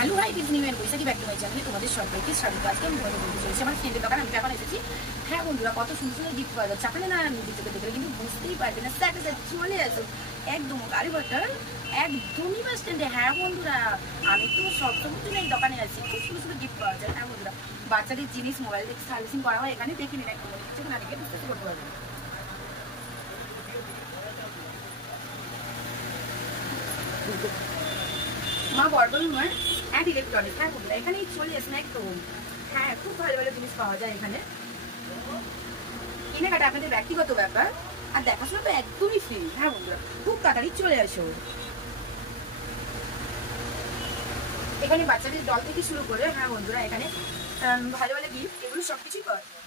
Hello hi ডিজনি ম্যান Baishakhi back to my চ্যানেলে তোমাদের সবাইকে স্বাগত। আজকে আমি তোমাদের বলতে চলেছি আমার ফ্রেন্ডের দোকান। আমি এখন এসেছি। হ্যাঁ বন্ধুরা, কত সুন্দর সুন্দর গিফট পাওয়া যাচ্ছে। আপনারা না নিজের চোখে দেখলে কিন্তু বুঝতেই পারবেন না। স্যাটে চলে আসো একদম গাড়ি বাটার একদমই বাস স্ট্যান্ডে। হ্যাঁ বন্ধুরা, আমি তো সবসময় জন্য এই দোকানে আছি। খুব সুন্দর সুন্দর গিফট পাওয়া যায়। হ্যাঁ বন্ধুরা, বাচ্চাদের জিনিস মোবাইল থেকে সার্ভিসিং করা হয় এখানে। দেখে নিন একদম না দেখে বুঝতে করতে পারবেন। মা বর্ধমান অ্যান্ড ইলেকট্রনিক্স। হ্যাঁ বন্ধুরা, এখানেই চলে আসুন একদম। হ্যাঁ, খুব ভালো ভালো জিনিস পাওয়া যায় এখানে। কেনাকাটা আপনাদের ব্যক্তিগত ব্যাপার, আর দেখাশোনা তো একদমই ফ্রি। হ্যাঁ বন্ধুরা, খুব তাড়াতাড়ি চলে আসো। এখানে বাচ্চাদের ডল থেকে শুরু করে হ্যাঁ বন্ধুরা এখানে ভালো ভালো গিফট এগুলো সবকিছুই পাওয়া যায়।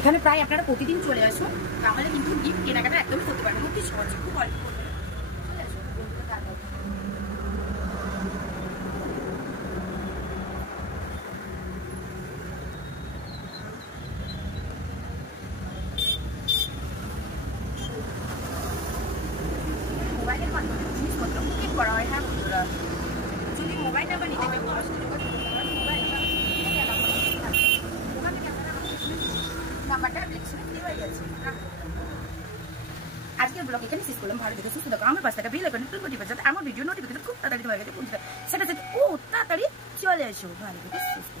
এখানে প্রায় আপনারা প্রতিদিন চলে আসুন, তাহলে কিন্তু গিফট কেনাকাটা একদমই করতে পারবেন। অতি সহজে খুব অল্প করতে চলে আসুন। মোবাইলের মাধ্যমে জিনিসপত্র বুকিং করা হয়। হ্যাঁ বন্ধুরা, যদি মোবাইল নাম্বার নিতে পারেন ওখান থেকে নাম্বারটা অ্যাপ্লিকেশনে দেওয়াই আছে। আজকের ব্লগ এখানে শেষ করলাম। ভালো দেখে সুস্থ থাকো। আমার পাশে থাকা বেল আইকনে ক্লিক করে দিবেন যাতে আমার ভিডিও নোটিফিকেশন খুব তাড়াতাড়ি তোমার কাছে পৌঁছে যায়। সেটা থেকে তাড়াতাড়ি চলে আসো। ভালো দেখে সুস্থ।